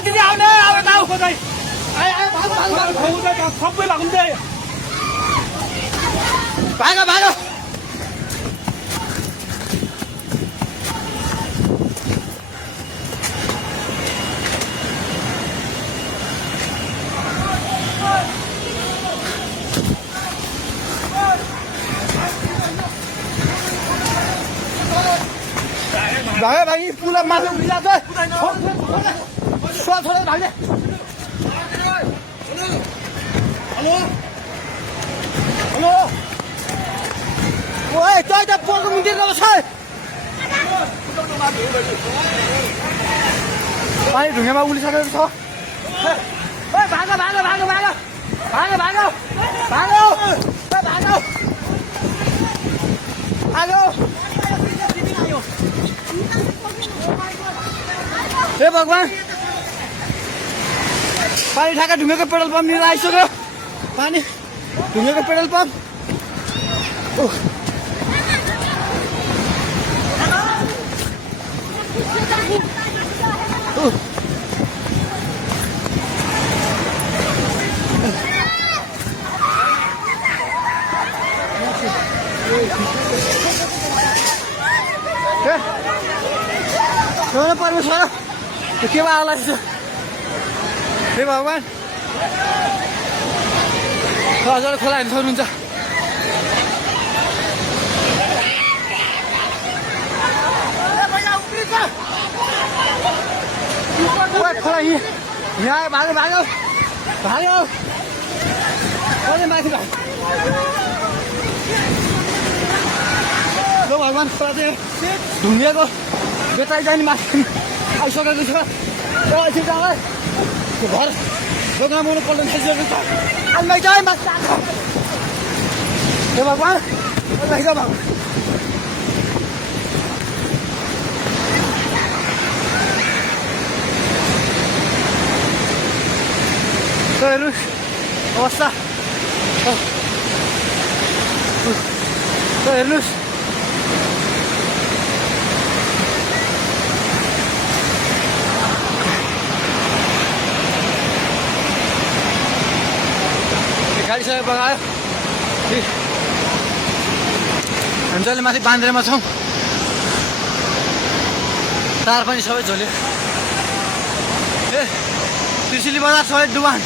दिदी आउने सबै लाग्दै भाग भाग भागे भागी पुला माथि उभिला छ छोरा भाग्ने हेलो हेलो ओए तै त पोको मुन्टे गएको छ पानी ढुङ्गामा उलिसकेको छ ओए भाग भाग भाग भाग भाग भाग भाग भाग भाग हे भगवान पानी ठाका ढुङ्गाको पेट्रोल पम्प लिएर आइसक्यो पानी ढुङ्गाको पेट्रोल पम्प परमेश्वर के आला हे भगवान हजुर खोला हेर्नु सक्नुहुन्छ खोला यहाँ भाग्यो भाग्यो भाग्यो माथि भगवान खोला चाहिँ ढुङ्गेको बेताइ जाने माथि आइसकेको छ घर दोकान बनाउनु पल्ट खाइसकेको छ आलमाइ चाहिँ माथि हे भगवान भगवान हेर्नु अवस्था हेर्नुहोस् गाडी सबै बगायो हामी जहिले माथि बान्द्रेमा छौँ तार पनि सबै झोल्यो ए त्रिशुली बजार सबै डुबान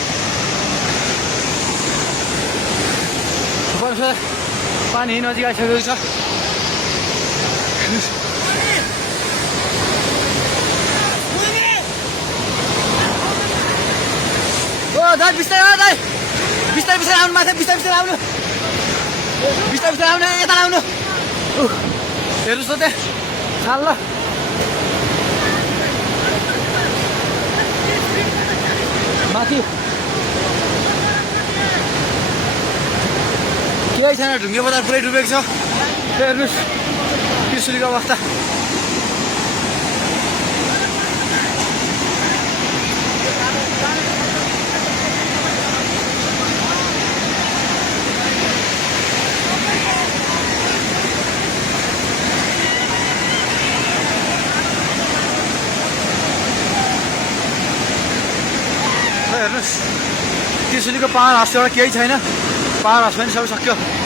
पानी नजिक आइसकेको छ ओ दाइ बिस्तारै दाइ बिस्तारै बिस्तारै आउनु माथि बिस्तारै बिस्तारै आउनु बिस्तारै बिस्तारै आउनु यता आउनु हेर्नुहोस् त त्यहाँ खाल ल माथि केही छैन ढुङ्गे बजार पुरै डुबेको छ हेर्नुहोस् त्रिशुलीको अवस्था हेर्नुहोस् त्रिशुलीको पावर हाउस एउटा केही छैन पावर हाउस पनि सबै सक्यो